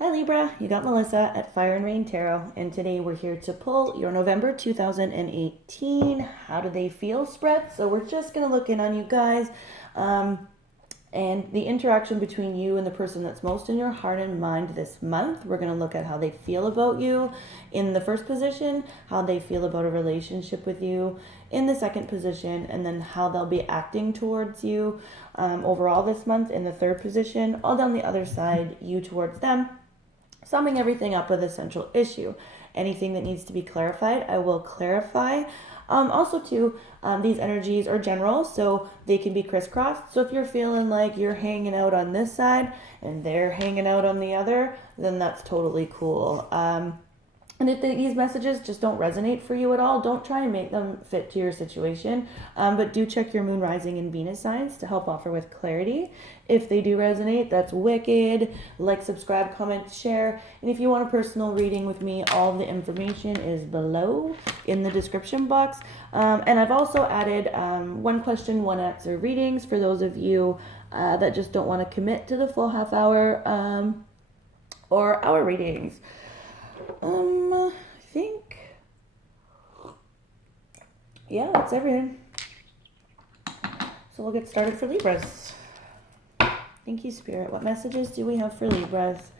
Hi Libra, you got Melissa at Fire and Rain Tarot, and today we're here to pull your November 2018 How Do They Feel spread. So we're just going to look in on you guys and the interaction between you and the person that's most in your heart and mind this month. We're going to look at how they feel about you in the first position, how they feel about a relationship with you in the second position, and then how they'll be acting towards you overall this month in the third position. All down the other side, you towards them. Summing everything up with a central issue. Anything that needs to be clarified, I will clarify. Also, too, these energies are general, so they can be crisscrossed. So if you're feeling like you're hanging out on this side and they're hanging out on the other, then that's totally cool. And if these messages just don't resonate for you at all, don't try and make them fit to your situation. But do check your moon, rising, and Venus signs to help offer with clarity. If they do resonate, that's wicked. Like, subscribe, comment, share. And if you want a personal reading with me, all of the information is below in the description box. And I've also added one question, one answer readings for those of you that just don't want to commit to the full half hour or hour readings. I think, yeah, that's everything. So we'll get started for Libras. Thank you, Spirit. What messages do we have for Libras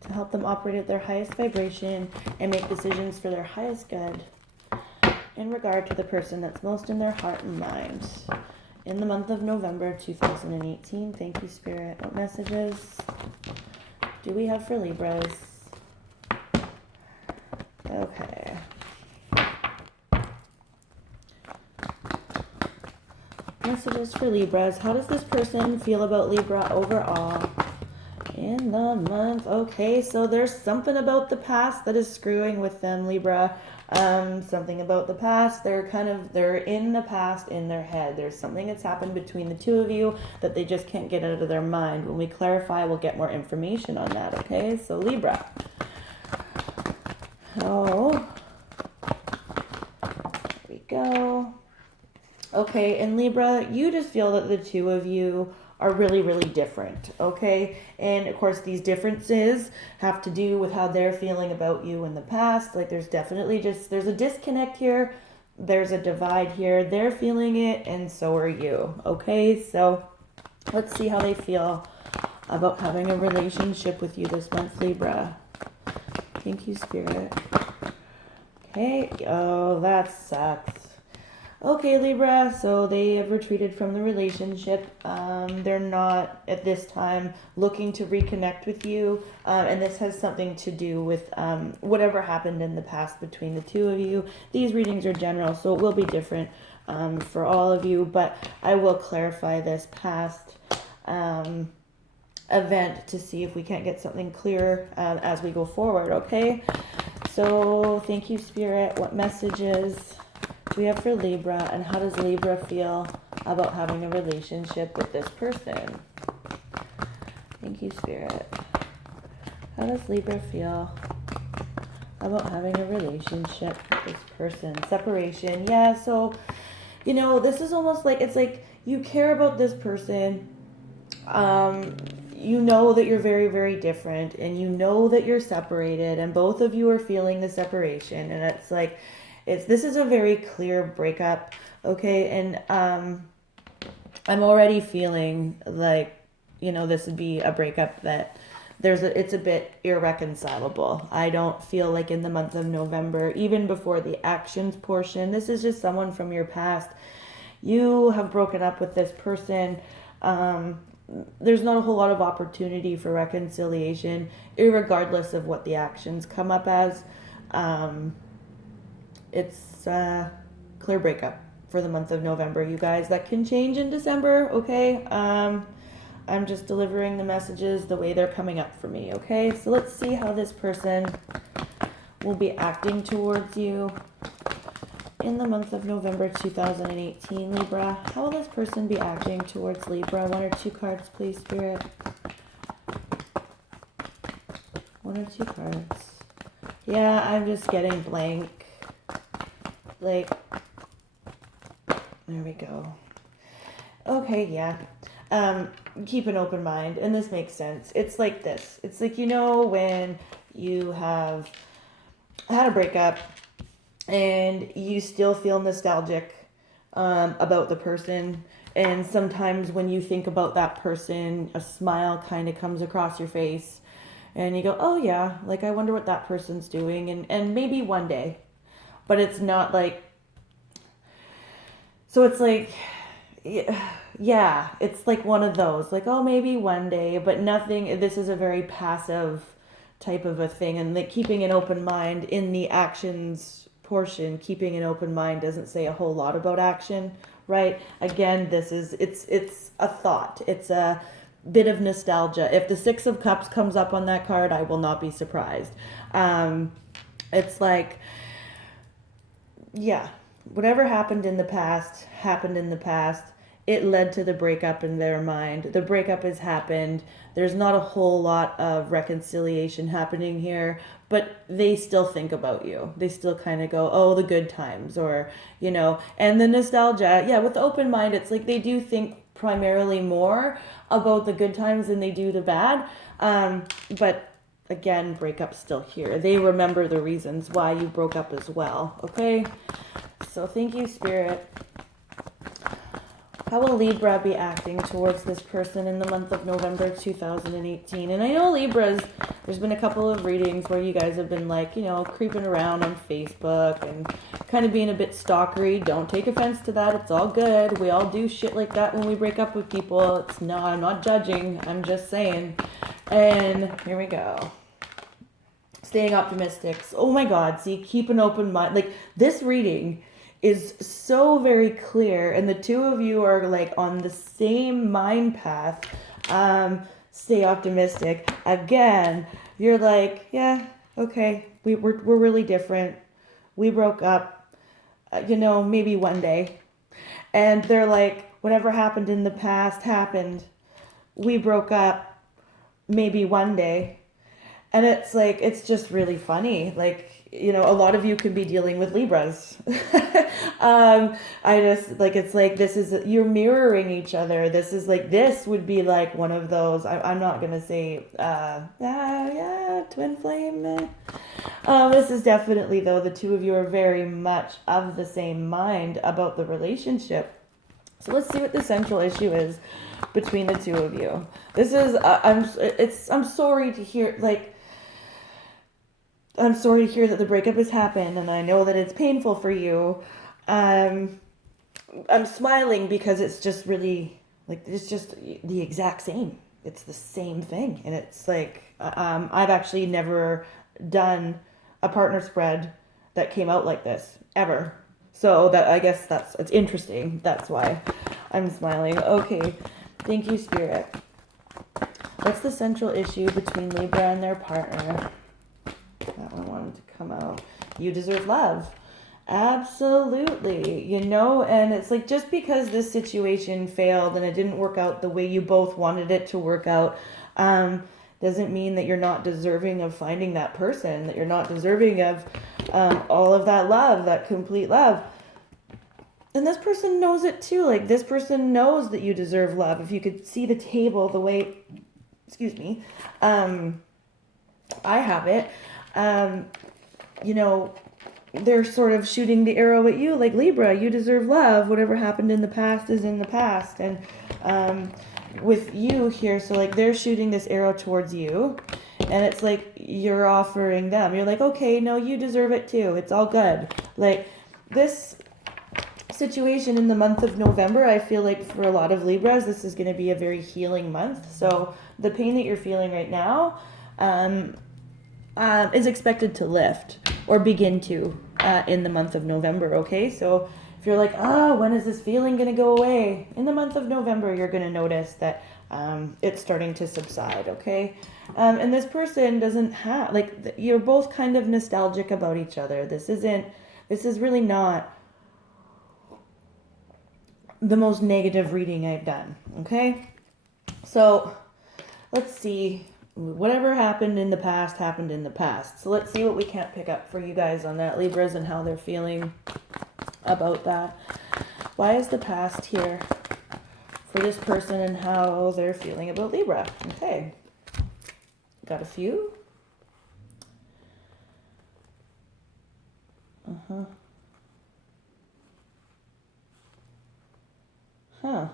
to help them operate at their highest vibration and make decisions for their highest good in regard to the person that's most in their heart and mind in the month of November 2018? Thank you, Spirit. What messages do we have for Libras? Okay. Messages for Libras. How does this person feel about Libra overall in the month? Okay, so there's something about the past that is screwing with them, Libra. Something about the past. They're in the past in their head. There's something that's happened between the two of you that they just can't get out of their mind. When we clarify, we'll get more information on that, okay? So Libra. Oh, there we go. Okay, and Libra, you just feel that the two of you are really, really different, okay? And of course, these differences have to do with how they're feeling about you in the past. Like, there's definitely there's a disconnect here. There's a divide here. They're feeling it, and so are you, okay? So let's see how they feel about having a relationship with you this month, Libra. Thank you, Spirit. Okay. Oh, that sucks. Okay, Libra. So they have retreated from the relationship. They're not at this time looking to reconnect with you. And this has something to do with whatever happened in the past between the two of you. These readings are general, so it will be different for all of you. But I will clarify this past event to see if we can't get something clear as we go forward, okay? So thank you, Spirit. What messages do we have for Libra, and how does Libra feel about having a relationship with this person? Thank you, Spirit. How does Libra feel about having a relationship with this person? Separation. Yeah, so, this is almost like, it's like you care about this person. You know that you're very, very different, and you know that you're separated, and both of you are feeling the separation, and it's like, this is a very clear breakup, okay? And I'm already feeling like, this would be a breakup that it's a bit irreconcilable. I don't feel like in the month of November, even before the actions portion, this is just someone from your past. You have broken up with this person. There's not a whole lot of opportunity for reconciliation, irregardless of what the actions come up as. It's a clear breakup for the month of November, you guys. That can change in December, okay? I'm just delivering the messages the way they're coming up for me, okay? So let's see how this person will be acting towards you in the month of November 2018, Libra. How will this person be acting towards Libra? One or two cards, please, Spirit. One or two cards. Yeah, I'm just getting blank. Like, there we go. Okay, yeah. Keep an open mind, and this makes sense. It's like this. It's like, you know, when you have had a breakup and you still feel nostalgic about the person, and sometimes when you think about that person, a smile kind of comes across your face, and you go, oh yeah, like I wonder what that person's doing, and maybe one day, but it's not like, so it's like, yeah, it's like one of those, like, oh, maybe one day, but nothing. This is a very passive type of a thing, and like keeping an open mind in the actions portion, keeping an open mind doesn't say a whole lot about action, right? Again, it's a thought, it's a bit of nostalgia. If the Six of Cups comes up on that card, I will not be surprised. It's like, yeah, whatever happened in the past happened in the past. It led to the breakup in their mind. The breakup has happened. There's not a whole lot of reconciliation happening here, but they still think about you. They still kind of go, oh, the good times, or, you know, and the nostalgia. Yeah, with the open mind, it's like they do think primarily more about the good times than they do the bad. But again, breakup's still here. They remember the reasons why you broke up as well, okay? So thank you, Spirit. How will Libra be acting towards this person in the month of November 2018? And I know Libras, there's been a couple of readings where you guys have been like, you know, creeping around on Facebook and kind of being a bit stalkery. Don't take offense to that. It's all good. We all do shit like that when we break up with people. It's no, I'm not judging. I'm just saying. And here we go. Staying optimistic. Oh my God. See, keep an open mind. Like this reading is so very clear, and the two of you are like on the same mind path. Stay optimistic. Again, you're like, yeah, okay, we're really different. We broke up, you know, maybe one day. And they're like, whatever happened in the past happened. We broke up, maybe one day. And it's like, it's just really funny. Like, you know, a lot of you could be dealing with Libras. I just, like, it's like, this is, you're mirroring each other. This is like, this would be like one of those, I'm not going to say, yeah, twin flame. This is definitely, though, the two of you are very much of the same mind about the relationship. So let's see what the central issue is between the two of you. This is, I'm sorry to hear, like, I'm sorry to hear that the breakup has happened, and I know that it's painful for you. I'm smiling because it's just really, like, it's just the exact same. It's the same thing. And it's like, I've actually never done a partner spread that came out like this, ever. So that, I guess it's interesting. That's why I'm smiling. Okay, thank you, Spirit. What's the central issue between Libra and their partner? That one wanted to come out. You deserve love. Absolutely. You know, and it's like, just because this situation failed and it didn't work out the way you both wanted it to work out, doesn't mean that you're not deserving of finding that person, that you're not deserving of all of that love, that complete love. And this person knows it too. Like, this person knows that you deserve love. If you could see the table the way, excuse me, I have it. You know, they're sort of shooting the arrow at you, like, Libra, you deserve love. Whatever happened in the past is in the past. And with you here, so like they're shooting this arrow towards you, and it's like you're offering them. You're like, okay, no, you deserve it too. It's all good. Like, this situation in the month of November, I feel like for a lot of Libras, this is going to be a very healing month. So the pain that you're feeling right now is expected to lift or begin to in the month of November, okay? So if you're like, when is this feeling going to go away? In the month of November, you're going to notice that it's starting to subside, okay? And this person doesn't have, like, you're both kind of nostalgic about each other. This is really not the most negative reading I've done, okay? So let's see. Whatever happened in the past happened in the past. So let's see what we can't pick up for you guys on that, Libras, and how they're feeling about that. Why is the past here for this person and how they're feeling about Libra. Okay. Got a few. Huh.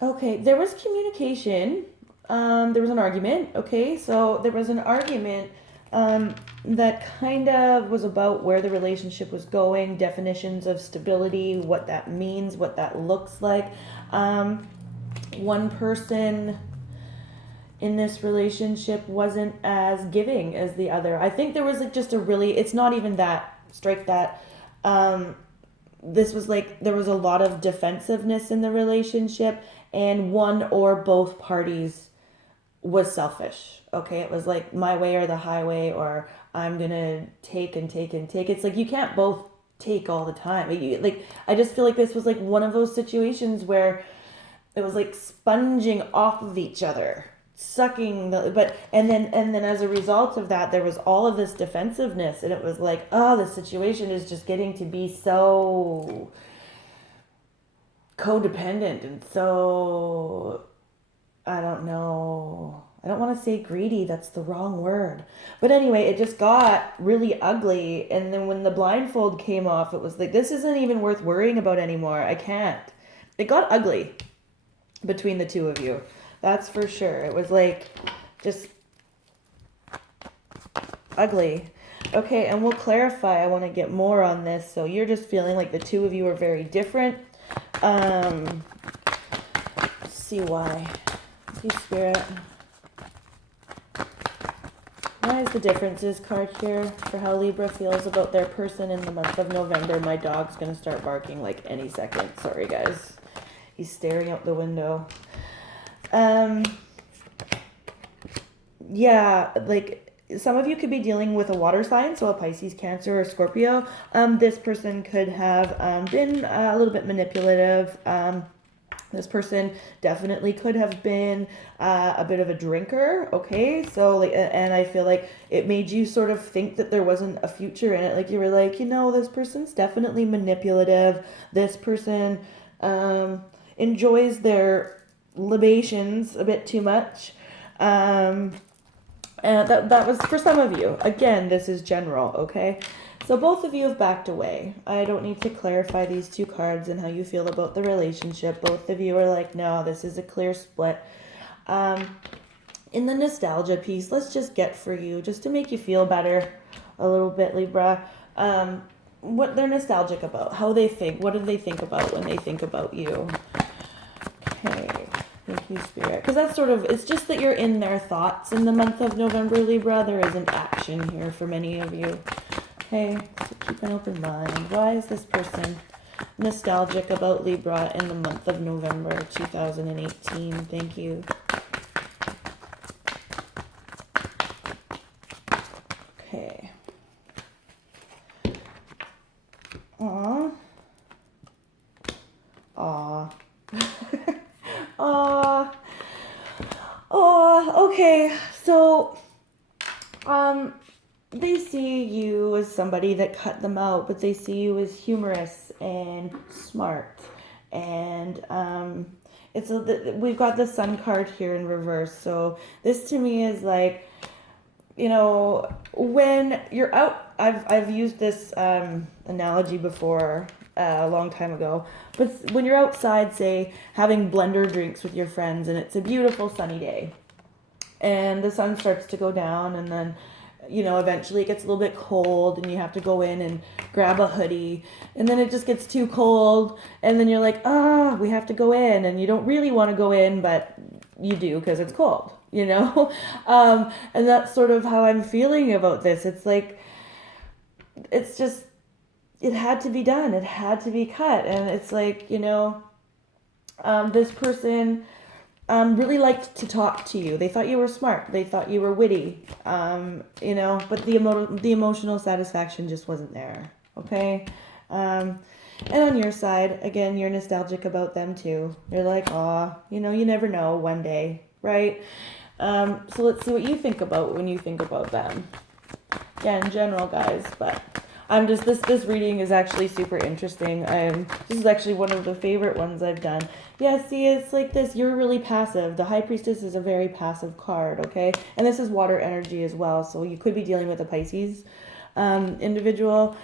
Okay, there was communication. There was an argument. Okay, so there was an argument that kind of was about where the relationship was going, definitions of stability, what that means, what that looks like. One person in this relationship wasn't as giving as the other. I think there was like just a really, it's not even that, strike that. This was like, there was a lot of defensiveness in the relationship, and one or both parties was selfish. Okay, it was like my way or the highway, or I'm gonna take and take and take. It's like you can't both take all the time. Like I just feel like this was like one of those situations where it was like sponging off of each other, sucking and then as a result of that, there was all of this defensiveness, and it was like, oh, the situation is just getting to be so codependent and so, I don't know. I don't want to say greedy, that's the wrong word. But anyway, it just got really ugly. And then when the blindfold came off, it was like, this isn't even worth worrying about anymore. I can't. It got ugly between the two of you. That's for sure. It was like just ugly. Okay, and we'll clarify. I want to get more on this. So you're just feeling like the two of you are very different. Let's see why. See, Spirit. Why is the differences card here for how Libra feels about their person in the month of November? My dog's going to start barking like any second. Sorry, guys. He's staring out the window. Yeah, like some of you could be dealing with a water sign, so a Pisces, Cancer, or Scorpio. This person could have been a little bit manipulative. This person definitely could have been a bit of a drinker, okay? So, like, and I feel like it made you sort of think that there wasn't a future in it. Like, you were like, you know, this person's definitely manipulative. This person enjoys their libations a bit too much. And that was for some of you. Again, this is general, okay? So both of you have backed away. I don't need to clarify these two cards and how you feel about the relationship. Both of you are like, no, this is a clear split. In the nostalgia piece, let's just get for you, just to make you feel better a little bit, Libra, what they're nostalgic about, how they think, what do they think about when they think about you? Okay. Thank you, Spirit. Because that's sort of, it's just that you're in their thoughts in the month of November, Libra. There isn't action here for many of you. Okay, so keep an open mind. Why is this person nostalgic about Libra in the month of November 2018? Thank you. Okay. Aw. Aw. Okay, so, they see you as somebody that cut them out, but they see you as humorous and smart, and, we've got the Sun card here in reverse, so this to me is like, you know, when you're out, I've used this, analogy before, a long time ago, but when you're outside, say, having blender drinks with your friends, and it's a beautiful sunny day, and the sun starts to go down, and then, you know, eventually it gets a little bit cold, and you have to go in and grab a hoodie, and then it just gets too cold, and then you're like, we have to go in, and you don't really want to go in, but you do because it's cold, you know? And that's sort of how I'm feeling about this. It's like, it's just, it had to be done. It had to be cut. And it's like, you know, this person really liked to talk to you. They thought you were smart. They thought you were witty, you know, but the emotional satisfaction just wasn't there. Okay. And on your side, again, you're nostalgic about them too. You're like, you know, you never know, one day, right? So let's see what you think about when you think about them. Yeah, in general, guys, but this reading is actually super interesting. This is actually one of the favorite ones I've done. Yeah, see, it's like this. You're really passive. The High Priestess is a very passive card, okay? And this is water energy as well, so you could be dealing with a Pisces individual.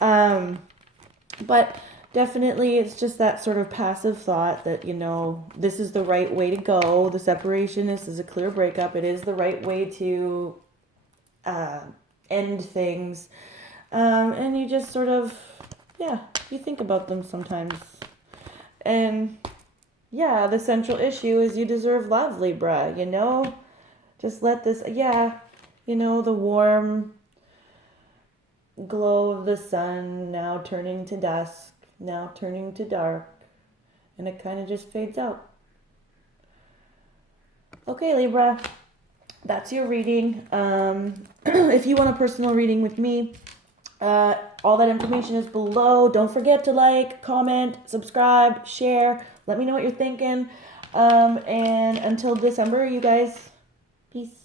But definitely it's just that sort of passive thought that, you know, this is the right way to go. The separation, this is a clear breakup. It is the right way to end things. And you just sort of, yeah, you think about them sometimes. And yeah, the central issue is you deserve love, Libra, you know? Just let this, yeah, you know, the warm glow of the sun now turning to dusk, now turning to dark, and it kind of just fades out. Okay, Libra, that's your reading. If you want a personal reading with me, all that information is below. Don't forget to like, comment, subscribe, share. Let me know what you're thinking. And until December, you guys, peace.